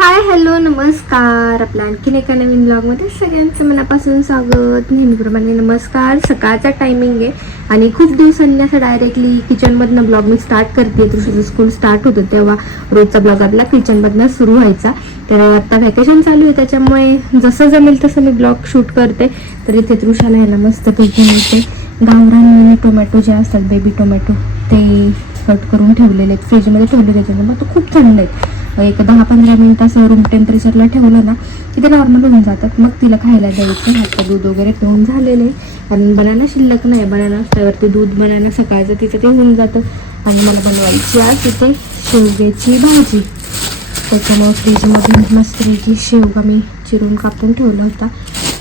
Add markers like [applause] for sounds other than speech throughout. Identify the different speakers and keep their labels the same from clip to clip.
Speaker 1: Hi hello नमस्कार. आपल्या आणखीन एका नवीन ब्लॉगमध्ये सगळ्यांचं मनापासून स्वागत. नेहमीप्रमाणे नमस्कार. सकाळचा टायमिंग आहे आणि खूप दिवसांनी असं डायरेक्टली किचनमधनं ब्लॉग मी स्टार्ट करते. तुझं स्कूल स्टार्ट होतं तेव्हा रोजचा ब्लॉग आपला किचनमधनं सुरू व्हायचा. तर आत्ता व्हॅकेशन चालू आहे त्याच्यामुळे जसं जमेल तसं मी ब्लॉग शूट करते. तर इथे तृषाला ह्याला मस्तपैकी मिळते. गावरान टोमॅटो जे असतात बेबी टोमॅटो ते कट करून ठेवलेले आहेत. फ्रीजमध्ये ठेवले त्याच्यामुळे मग तो खूप थंड आहेत. एक दहा पंधरा मिनिट असं रूम टेम्परेचरला ठेवलं ना की ते नॉर्मल होऊन जातात. मग तिला खायला द्यायचं. आता दूध वगैरे पिऊन झालेलं. आहे आणि बनाना शिल्लक नाही. बनाना असल्यावरती दूध बनाना सकाळचं तिचं ते होऊन जातं. आणि मला बनवायची आज तिथे शेवग्याची भाजी. त्याच्यामुळे फ्रीजमध्ये मस्तपैकी शेवगा मी चिरून कापून ठेवला होता.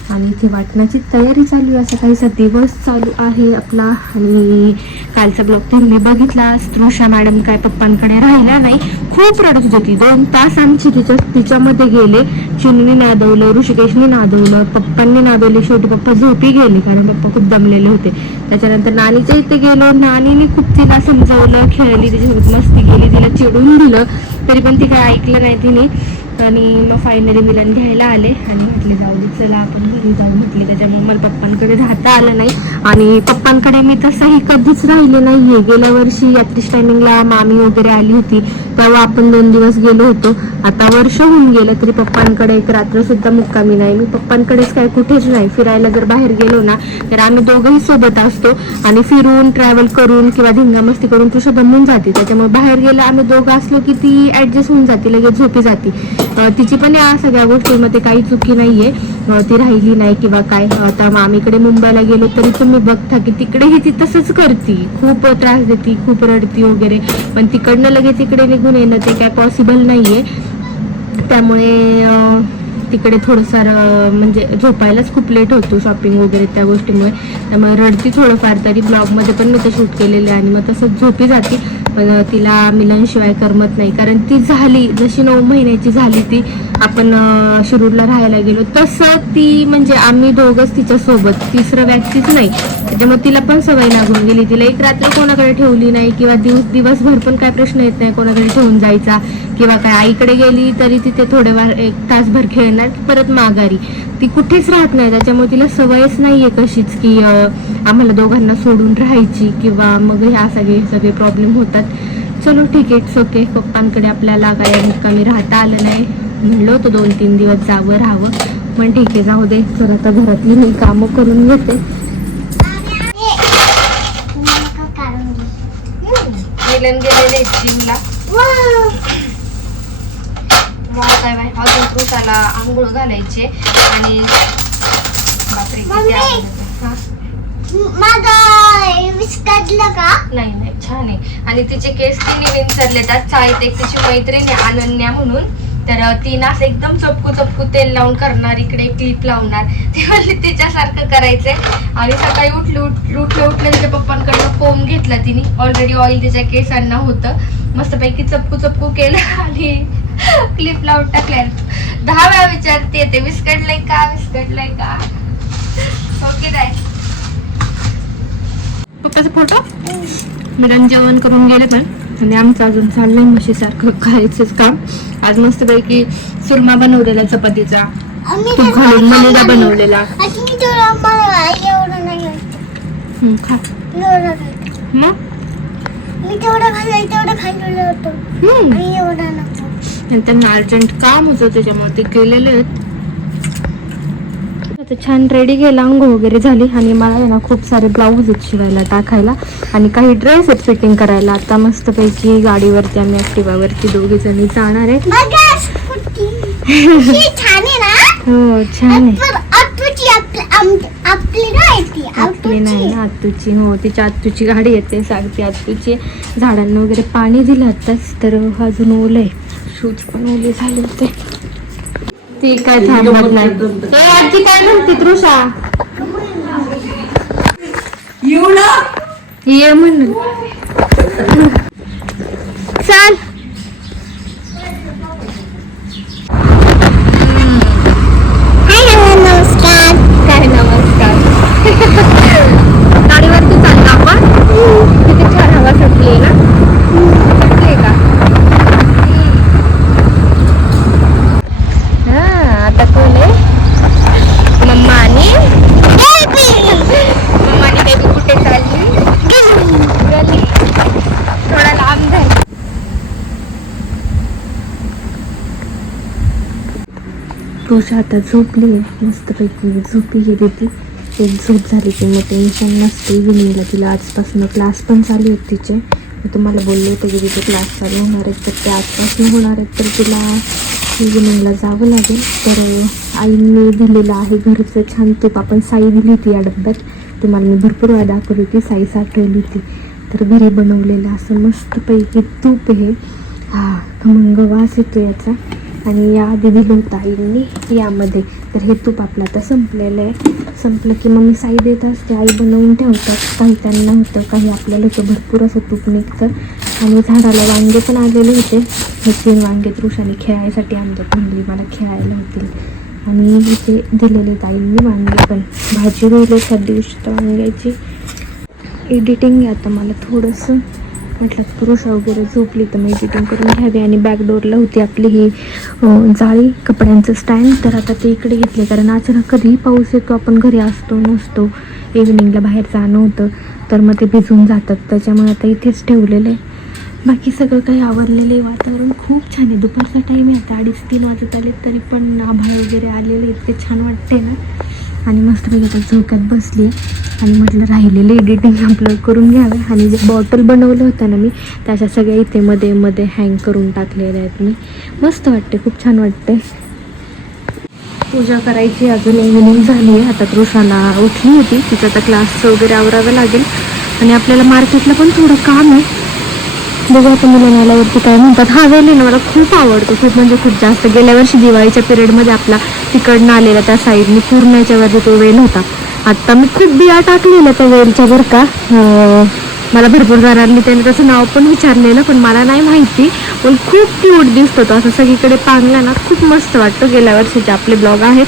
Speaker 1: आणि इथे वाटण्याची तयारी चालू आहे. असा काहीसा दिवस चालू आहे आपला. आणि कालचा ब्लॉग तुम्ही बघितला स्त्रोषा मॅडम काय पप्पांकडे राहिल्या नाही. खूप रडत होती दोन तास आमची तिच्या तिच्यामध्ये गेले. चिनुनी नादवलं ऋषिकेशनी नादवलं पप्पांनी नादवले. शेवटी पप्पा झोपी गेले कारण पप्पा खूप दमलेले होते. त्याच्यानंतर नानीच्या इथे गेलो. नानीने खूप तिला समजवलं खेळली तिच्यासोबत मस्ती गेली तिला चिडून दिलं. तरी पण ती काय ऐकलं नाही तिने. आणि मग फायनली मिलन घ्यायला आले आणि म्हटले जाऊ दे चला आपण घरी जाऊ. म्हटले त्याच्यामुळे मला पप्पांकडे राहता आलं नाही आणि पप्पांकडे मी तसंही कधीच राहिले नाही आहे गेल्या वर्षी यात्रेच्या टायमिंगला मामी वगैरे आली होती तेव्हा आपण दोन दिवस गेलो होतो. आता वर्ष होऊन गेलं तरी पप्पांकडे एक रात्रसुद्धा मुक्कामी नाही. मी पप्पांकडेच काय कुठेच नाही. फिरायला जर बाहेर गेलो ना तर आम्ही दोघंही सोबत असतो आणि फिरून ट्रॅव्हल करून किंवा धिंगामस्ती करून तुझं बनवून जाते. त्याच्यामुळे बाहेर गेलं आम्ही दोघं असलो की ती ॲडजस्ट होऊन जाते लगेच झोपी जाते. तिची पण या सगळ्या गोष्टीमध्ये काही चुकी नाहीये. आहे ती राहिली नाही किंवा काय. आता मामीकडे मुंबईला गेलो तरी तुम्ही बघता की तिकडेही ती तसंच करती. खूप त्रास देते खूप रडती वगैरे. पण तिकडनं लगेच इकडे निघून येणं ते काय पॉसिबल नाहीये. त्यामुळे तिकडे थोडंसं म्हणजे झोपायलाच खूप लेट होतो शॉपिंग वगैरे त्या गोष्टीमुळे. त्यामुळे रडती थोडंफार तरी. ब्लॉगमध्ये पण मी तर शूट केलेलं आहे आणि मग तसंच झोपी जाते. पण तिला मिलनशिवाय करमत नाही. कारण ती झाली जशी नऊ महिन्याची झाली ती आपण शिरूरला राहायला गेलो तसं ती म्हणजे आम्ही दोघंच तिच्यासोबत तिसरं व्यक्तीच नाही. त्याच्यामुळे तिला पण सवय लागून गेली. तिला एक रात्र कोणाकडे ठेवली नाही किंवा दिवस दिवसभर पण काय प्रश्न येत नाही कोणाकडे ठेवून जायचा किंवा काय आईकडे गेली तरी तिथे थोडेफार एक तासभर खेळणार परत माघारी. ती कुठेच राहत नाही. त्याच्यामुळे तिला सवयच नाहीये कशीच की आम्हाला दोघांना सोडून राहायची किंवा मग ह्या सगळे सगळे प्रॉब्लेम होतात. चलो ठीक आहे ओके पप्पांकडे आपल्याला काय मुक्कामी राहता आलं नाही. म्हणलं होतं दोन तीन दिवस जावं राहावं. पण ठीक आहे जाऊ दे. तर आता घरातली मी कामं करून घेते. गेलेले जिमला मग काय माहिती? अजून पुरुषाला आंघोळ घालायचे आणि बापरे किती. हा.
Speaker 2: माझा विस्कटलं का?
Speaker 1: नाही नाही छान आहे. आणि तिचे केस तिने विंचरले शाळेत एक तिची मैत्रीण अनन्या म्हणून. तर ती ना असं एकदम चपकू चपकू तेल लावून करणार इकडे क्लिप लावणार. ती म्हणली तिच्यासारखं करायचंय. आणि सकाळी उठले उठले उठले उठले तिच्या पप्पांकडनं कोंब घेतला तिने. ऑलरेडी ऑइल तिच्या केसांना होतं. मस्तपैकी चपकू चपकू केलं आणि क्लिप लावून टाकल्या दहा वेळा विचारते ते विस्कटलंय का विस्कटलंय का? ओके काय पप्पाचा फोटो मिलन जेवण करून गेले पण आणि आमचं अजून चाललंय म्हशीसारखं [laughs] खायचंच काम. आज मस्तपैकी सुरमा बनवलेला चपातीचा. तूप घालून मलिदा बनवलेला. खा. मग?
Speaker 2: मी तेवढं खाल्लं तेवढं खाल्लेलं होतं. एवढं
Speaker 1: त्यांना अर्जंट काम होतं त्याच्यामुळे ते केलेले आहेत. आता छान रेडी केला अंघोळ वगैरे झाली. आणि मला आहे ना खूप सारे ब्लाऊज आहेत शिवायला टाकायला. आणि काही ड्रेस आहेत फिटिंग करायला. आता मस्तपैकी गाडीवरती आम्ही ऍक्टिवावरती दोघी जणी जाणार आहे
Speaker 2: ही छान आहे.
Speaker 1: हो
Speaker 2: आपली नाही ती
Speaker 1: आपली नाही
Speaker 2: आतूची
Speaker 1: ना आत्तूची हो तिच्या आत्तूची गाडी येते सांगते आत्तूची झाडांना वगैरे पाणी दिलं आताच तर अजून ओलं आहे. शूज पण ओले झाले होते. ती काय थांबत नाही. ए, आजी काय म्हणते तृषा? ये म्हण चाल
Speaker 2: हॅलो नमस्कार
Speaker 1: काय नमस्कार गाडीवरती चाललो आपण किती छान हवा सुटली ना सुटली का रोषा आता झोपली आहे. मस्तपैकी झोपी गेली ती एक झोप झाली ती मग टेन्शन नसते. इव्हिनिंगला तिला आजपासून क्लास पण चालू आहेत तिचे. मी तुम्हाला बोलले होते की तिचे क्लास चालू होणार आहेत तर ते आजपासून होणार आहेत. तर तिला इव्हिनिंगला जावं लागेल. तर आईने दिलेलं आहे घरचं छान तूप. आपण साई दिली होती या डब्यात. तुम्हाला मी भरपूर वेळा दाखवली होती. साई साठवली होती. तर घरी बनवलेलं असं मस्तपैकी तूप आहे. हा खमंग वास येतो याचा. आणि या आधी दिलं होतं आईंनी यामध्ये. तर हे तूप आपलं आता संपलेलं आहे. संपलं की मग मी साई देत असते आई बनवून ठेवतात. काही त्यांना होतं काही आपल्याला होतं. भरपूर असं तूप निघतं. आणि झाडाला वांगे पण आलेले होते. हे तीन वांगे तृषाने खेळायसाठी आमच्यात म्हणली मला खेळायला होतील. आणि इथे दिलेले ताईंनी वांगे पण. भाजी होईल एखाद दिवशी तर वांग्याची. एडिटिंग आता मला थोडंसं. म्हटलं पुरुष वगैरे झोपली तर मग एडिटिंग करून घ्यावी आणि बॅकडोरला होती आपली ही जाळी कपड्यांचं स्टँड तर आता ते इकडे घेतले कारण अचानक कधीही पाऊस येतो आपण घरी असतो नसतो. इव्हिनिंगला बाहेर जाणं होतं तर मग ते भिजून जातात. त्याच्यामुळे आता इथेच ठेवलेलं आहे. बाकी सगळं काही आवरलेलं आहे वातावरण. खूप छान आहे. दुपारचा टाईम आहे. आता अडीच तीन वाजत आले तरी पण आभाळ वगैरे आलेले इतके छान वाटते ना. आणि मस्तपैकी आता झोक्यात बसली. आणि म्हटलं राहिलेलं एडिटिंग आपलं करून घ्यावे. आणि जे बॉटल बनवलं होतं ना मी त्याच्या सगळ्या इथे मध्ये मध्ये हँग करून टाकलेल्या आहेत मी. मस्त वाटते खूप छान वाटते पूजा करायची अजून इव्हिनिंग झाली आहे. आता तृषाला उठली होती. तिचं आता क्लास वगैरे आवरावं लागेल. आणि आपल्याला मार्केटला पण थोडं काम आहे. बघू आता मुलांवरती काय म्हणतात. हा वेल आहे ना मला खूप आवडतो. खूप म्हणजे खूप जास्त. गेल्या वर्षी दिवाळीच्या पिरियडमध्ये आपला तिकडनं आलेला त्या साईडनी पूर्ण याच्यावरती तो वेल होता. आत्ता मी खूप बिया टाकलेल्या त्या वेलच्या बरं का. मला भरपूर जणांनी त्याने तसं नाव पण विचारलेलं पण मला नाही माहिती. पण खूप क्यूट दिसतो तो. असं सगळीकडे पांगला ना खूप मस्त वाटतं. गेल्या वर्षीचे आपले ब्लॉग आहेत.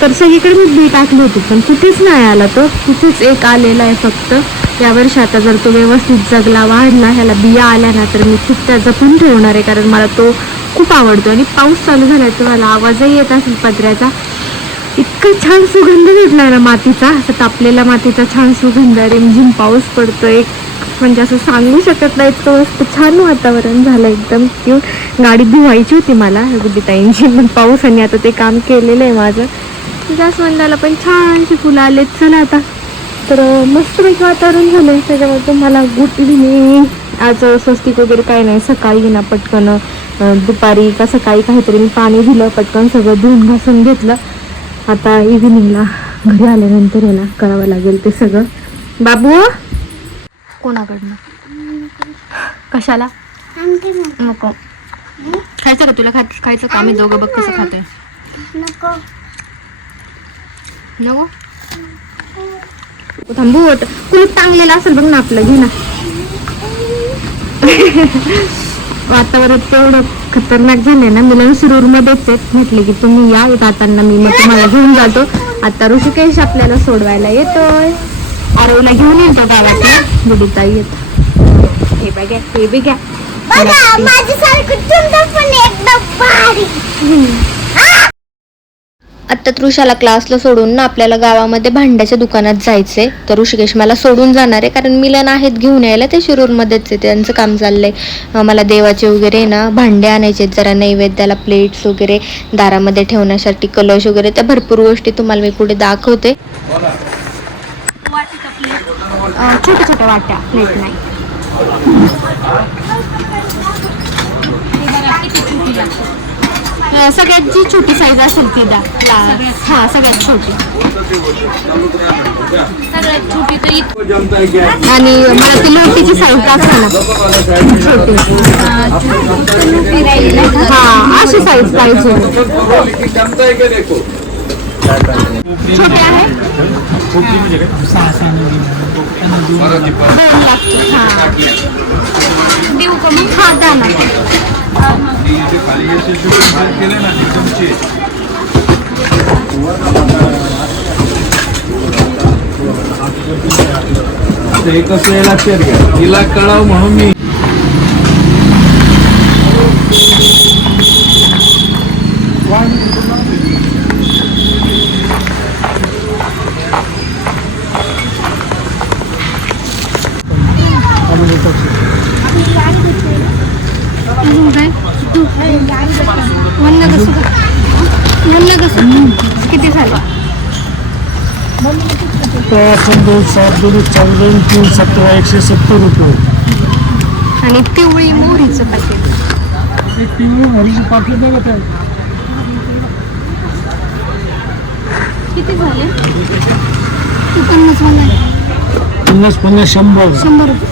Speaker 1: तर सगळीकडे मी बी टाकली होती पण कुठेच नाही आला तो. कुठेच एक आलेला आहे फक्त. यावर्षी आता जर तो व्यवस्थित जगला वाढला ह्याला बिया आल्या ना तर मी खूप त्या जपून ठेवणार आहे कारण मला तो खूप आवडतो. आणि पाऊस चालू झाला तर मला आवाजही येत असेल पत्र्याचा इतका छान सुगंध भेटला ना मातीचा असं तापलेला मातीचा छान सुगंध रिमझिम पाऊस पडतो एक म्हणजे असं सांगू शकत नाही तो मस्त छान वातावरण झालं एकदम क्यूट गाडी धुवायची होती मला गुड्डीताईंची पण आणि आता ते काम केलेलं आहे माझं. जास्वंदाला पण छानशी फुलं आलेत. चला आता. तर मस्तपैकी वातावरण झालं त्याच्यामुळे तुम्हाला गुड इव्हिनिंग आज स्वस्तिक वगैरे काही नाही. सकाळी ना पटकन दुपारी का सकाळी काहीतरी मी पाणी दिलं पटकन सगळं धुवून घासून घेतलं. आता इव्हिनिंगला घरी आल्यानंतर आहे ना करावं लागेल ते सगळं. बाबू? कोणाकडनं? कशाला?
Speaker 2: नको.
Speaker 1: खायचं का तुला? खात खायचं का? आम्ही दोघं बघ कसं खातोय.
Speaker 2: नको.
Speaker 1: नको? थांबू कुलूप टांगलेलं असेल बघ ना आपलं घे ना. वातावरण तेवढं खतरनाक झालंय ना. मुलं सुरूर मध्येच आहेत. म्हटले की तुम्ही या जाताना मी मग तुम्हाला घेऊन जातो. आता ऋषिकेश आपल्याला सोडवायला येतोय. आरवला घेऊन येतो गावातला गुडीताई येत. हे बघा हे बी घ्या
Speaker 2: बघा माझ्यासारखं तुमचं पण एकदम भारी.
Speaker 1: आत्ता तृषाला क्लासला सोडून ना आपल्याला गावामध्ये भांड्याच्या दुकानात जायचंय. तर ऋषिकेश मला सोडून जाणार आहे कारण मिलन आहेत घेऊन यायला ते शिरूरमध्येच आहे. त्यांचं काम चाललंय. अं, मला देवाचे वगैरे ना भांडे आणायचे जरा नैवेद्याला प्लेट्स वगैरे दारामध्ये ठेवण्यासाठी कलश वगैरे त्या भरपूर गोष्टी तुम्हाला मी पुढे दाखवते. छोट्या छोट्या वाट्या प्लेट नाही. सगळ्यात जी छोटी साईज असेल ती द्या. हा सगळ्यात छोटी. आणि मला ती लोटीची साईज दाखवा ना. छोटी. हा अशी साईज पाहिजे. छोटी आहे? दोन लागतील हा. देऊ का हा द्या ना
Speaker 3: एकच वेळ लक्षात घ्या तिला कळाव म्हणून मी
Speaker 1: काय म्हणणं कसं म्हणलं कसं किती झालं
Speaker 4: दोन सात दोन चौदा तीन सतरा एकशे सत्तर रुपये.
Speaker 1: आणि पिवळी मोहरीचं पाकिट
Speaker 4: एक पिवळी मोहरीची पाकिट बघा त्या.
Speaker 1: किती झाले? पन्नास
Speaker 4: पन्नास पन्नास शंभर.
Speaker 1: शंभर रुपये.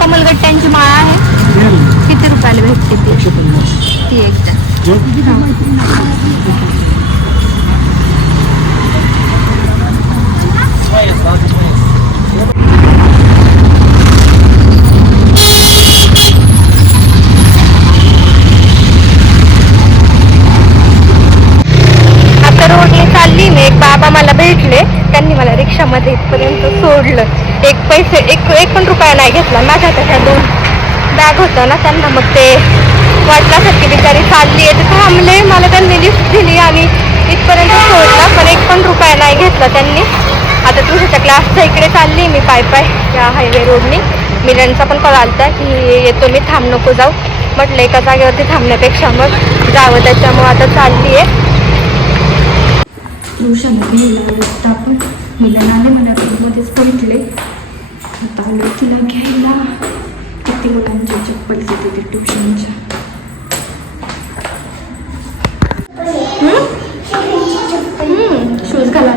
Speaker 1: कमलगट्ट्यांची माळा आहे. किती रुपयाला भेटते ती?
Speaker 4: एकशे पन्नास.
Speaker 1: ती एकदा आता रोडने चालली मी एक बाबा मला भेटले त्यांनी मला रिक्षामध्ये इथपर्यंत सोडलं. एक पैसे एक एक पण रुपया नाही घेतला. माझ्या तशा दोन बॅग होतं ना त्यांना. मग ते वाटल्यासारखी बिचारी चालली आहे. ते थांबले. मला त्यांनी लिफ्ट दिली आणि इथपर्यंत सोडला. पण एक पण रुपया नाही घेतला त्यांनी. आता तुझ्या क्लासच्या इकडे चालली मी पाय पाय या हायवे रोडनी मिरणचा पण कॉल आलता की येतो मी थांब नको जाऊ. म्हटलं एका जागेवरती थांबण्यापेक्षा मग जावं त्याच्यामुळं आता चालली आहे ट्युशन घ्यायला टाकून मिलन आले मला रूममध्येच भेटले आता आलो तिला घ्यायला. किती मुलांच्या चप्पल तिथे ट्युशनच्या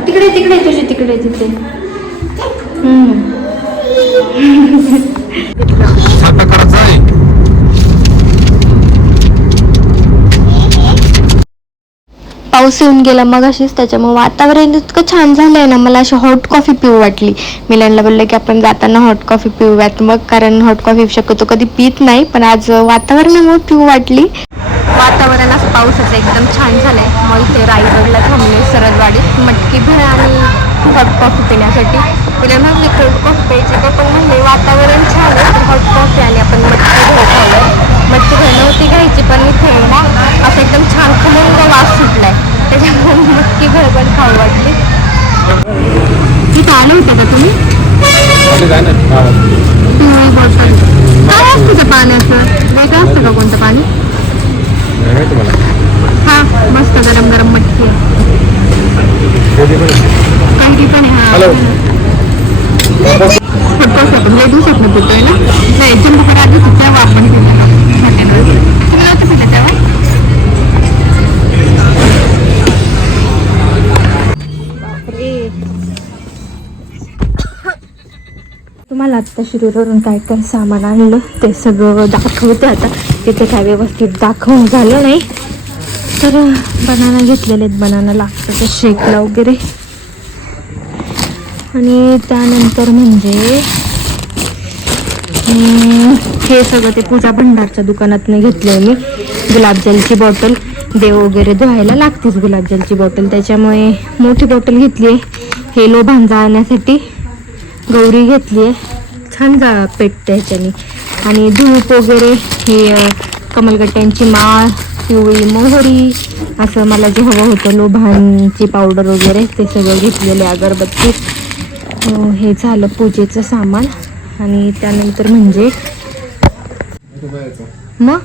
Speaker 1: तिकडे तिकडे तुझे तिकडे तिथे. पाऊस येऊन गेला मग अशीच त्याच्यामुळे वातावरण इतकं छान झालंय ना मला अशी हॉट कॉफी पिऊ वाटली. मिलनला बोलले की आपण जाताना हॉट कॉफी पिऊयात. मग कारण हॉट कॉफी शक्यतो कधी पित नाही पण आज वातावरणामुळे पिऊ वाटली. वातावरण असं पावसाचं एकदम छान झालंय. मग इथे रायगडला थांबले सरदवाडीत मटकी भेळ आणि हॉट कॉफी पिण्यासाठी. तिला म्हणले कोल्ड कॉफी प्यायची. का पण म्हणले वातावरण छान आहे. तर हॉट कॉफी आणि आपण मटकी भेळ खाऊया मटकी भेळ नव्हती घ्यायची पण इथे ना असं एकदम छान खमंग वास सुटलाय. त्याच्यामुळे मटकी भेळ पण खाऊ वाटली. इथं आले होते का तुम्ही?
Speaker 3: आले
Speaker 1: काय असतं त्या पाण्याचं वेगळं असतं का कोणतं पाणी हा मस्त गरम गरम मटकी आहे.
Speaker 3: पण
Speaker 1: लय दिवसात ना नाही आधी तुम्ही पिलं तेव्हा तुम्हाला आत्ता शिरूरवरून काय काय सामान आणलं ते सगळं दाखवते आता. तिथे काय व्यवस्थित दाखवून झालं नाही. तर बनाना घेतलेले आहेत. बनाना लागतं तर शेकला वगैरे. आणि त्यानंतर म्हणजे हे सगळं ते पूजा भंडारच्या दुकानातनं आहे मी. गुलाबजलची बॉटल देव वगैरे धुवायला लागतेच गुलाबजलची बॉटल त्याच्यामुळे मोठी बॉटल घेतली आहे हे लोभान जाळण्यासाठी गौरी घेतली आहे छान जा पेटते ह्याच्याने आणि धूप वगैरे हे कमलगट्ट्यांची माळ पिवळी मोहरी असं मला जे हवं होतं लोभांची पावडर वगैरे ते सगळं घेतलेले अगरबत्ती. हे झालं पूजेचं सामान. आणि त्यानंतर म्हणजे मग?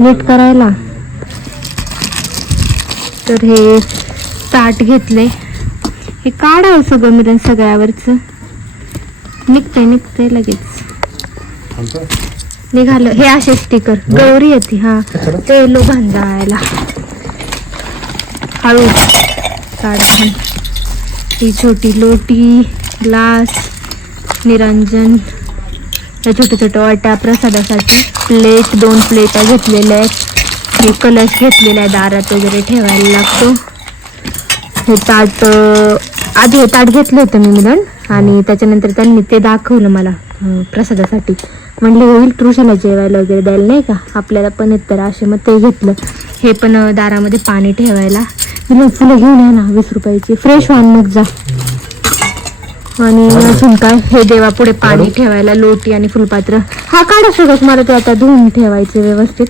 Speaker 1: नीट करायला. तर हे ताट घेतले. हे काढावं सगळं मिळून सगळ्यावरच. निघतंय निघतंय लगेच. निघालं. हे असे स्टिकर गौरी येते हा. ते लोभान जायला हळू. काढा पण. ही छोटी लोटी ग्लास निरंजन. या छोट्या छोट्या वाट्या प्रसादासाठी प्लेट दोन प्लेटा घेतलेल्या आहेत. हे कलश घेतलेला आहे दारात वगैरे ठेवायला लागतो. हे ताट आधी ताट घेतलं होतं मी मिलन आणि त्याच्यानंतर त्यांनी ते दाखवलं मला प्रसादासाठी. म्हणले होईल ट्रुशाला जेवायला वगैरे द्यायला नाही का? आपल्याला पण येत तर असे मग ते घेतलं. हे पण दारामध्ये पाणी ठेवायला. मिलन फुलं घेऊन या ना वीस रुपयाची. फ्रेश वान मग जा. आणि अजून काय? हे देवापुढे पाणी ठेवायला लोटी आणि फुलपात्र. हा काढा सगळं. मला ते आता धुवून ठेवायचे व्यवस्थित.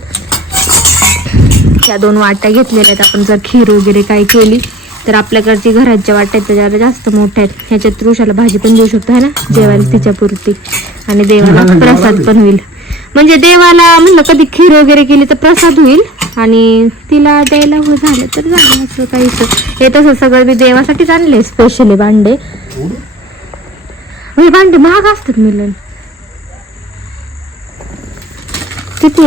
Speaker 1: या दोन वाट्या घेतलेल्या आहेत. आपण जर खीर वगैरे काय केली तर आपल्याकडची घराच्या वाट्या आहेत त्या जरा जास्त मोठ्या आहेत. ह्याच्यात ऋषाला भाजी पण देऊ शकतो है ना? जेवायला तिच्या पुरती आणि देवाला प्रसाद पण होईल. म्हणजे देवाला म्हणलं कधी खीर वगैरे केली तर प्रसाद होईल. आणि तिला द्यायला हो झालं तर झालं असं काहीच. हे तसं सगळं मी देवासाठीच आणले स्पेशली भांडे. हे भांडे महाग असतात मिलन. किती?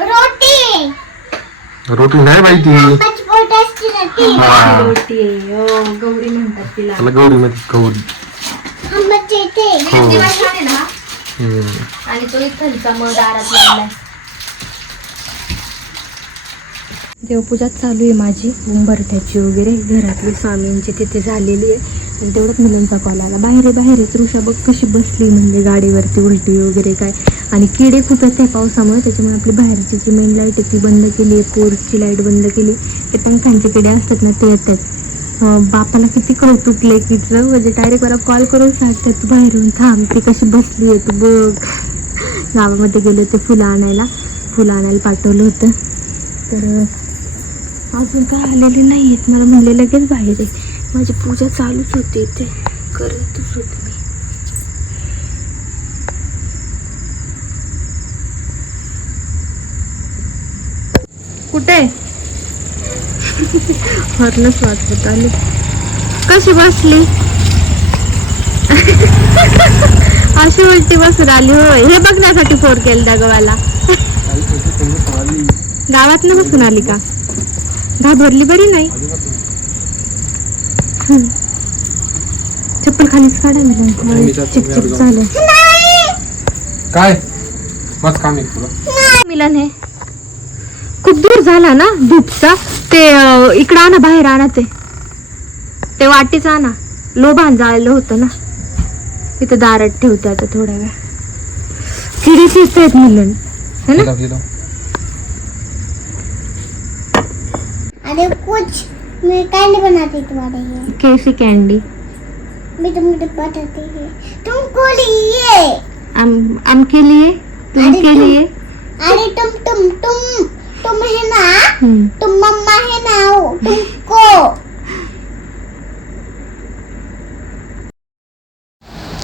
Speaker 2: रोटी.
Speaker 3: रोटी नाही
Speaker 2: ना ती.
Speaker 1: रोटी आहे. हो, गौरी म्हणतात तिला.
Speaker 3: त्याला गौरी. मध्ये गौरी
Speaker 2: आंब्याचे ते
Speaker 3: हो.
Speaker 1: ना?
Speaker 3: हम्म.
Speaker 1: आणि तो इथलचा मग दारात लावलाय देवपूजा चालू आहे माझी. उंबरठ्याची वगैरे घरातली स्वामींची तिथे झालेली आहे. आणि तेवढंच मुलांचा कॉल आला. बाहेर आहे, बाहेर आहे. तृषा बघ कशी बसली म्हणजे गाडीवरती उलटी वगैरे काय. आणि किडे खूप आहेत त्या पावसामुळे. त्याच्यामुळे आपली बाहेरची जी मेन लाइट आहे ती बंद केली आहे. पोर्चची लाइट बंद केली. ते पंखांचे किडे असतात ना ते येतात. बापाला किती कौतुक लेकीचं म्हणजे डायरेक्ट मला कॉल करून सांगतात तू बाहेरून थांब ती कशी बसली आहे तू बघ. गावामध्ये गेले होते फुलं आणायला. फुलं आणायला पाठवलं होतं. तर अजून काय आलेले नाही आहेत मला म्हणले लगेच बाहेर आहे माझी पूजा चालूच होती इथे. करतच होते मी. कुठे? हरलंच आले. कशी बसली? अशी उलटी बसून आली होय. हे बघण्यासाठी फोन केला गवाला गावात न बसून आली का? घाबरली बरी नाही. चप्पल खालीच काढा मी झालं
Speaker 3: काय? काम
Speaker 1: मिलन. हे खूप दूर झाला ना धूपचा? ते इकडं आणा बाहेर आणा ते. ते वाटीच आणा. लोभान जाळलं होतं ना. इथं दारात ठेवते आता थोड्या वेळ. किडीच येत आहेत मिलन है ना?
Speaker 2: अरे कुछ मैं कैंडी बनाती तुम्हारे लिए।
Speaker 1: कैसी कैंडी
Speaker 2: मैं तुमको बताती है। तुमको लिए
Speaker 1: अम अम के लिए? तुम के लिए?
Speaker 2: अरे तुम तुम तुम तुम है ना?
Speaker 1: हम्म.
Speaker 2: तुम मम्मा है ना वो, तुमको।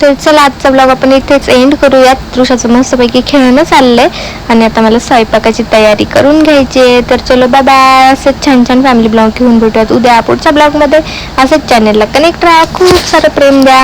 Speaker 1: तर चला आजचा ब्लॉग आपण इथेच एंड करूयात. तृषाचं मस्तपैकी खेळणं चाललंय. आणि आता मला स्वयंपाकाची तयारी करून घ्यायची आहे. तर चलो बाय असंच छान छान फॅमिली ब्लॉग घेऊन भेटूयात उद्या पुढच्या ब्लॉगमध्ये असंच चॅनेलला कनेक्ट राहा. खूप सारं प्रेम द्या.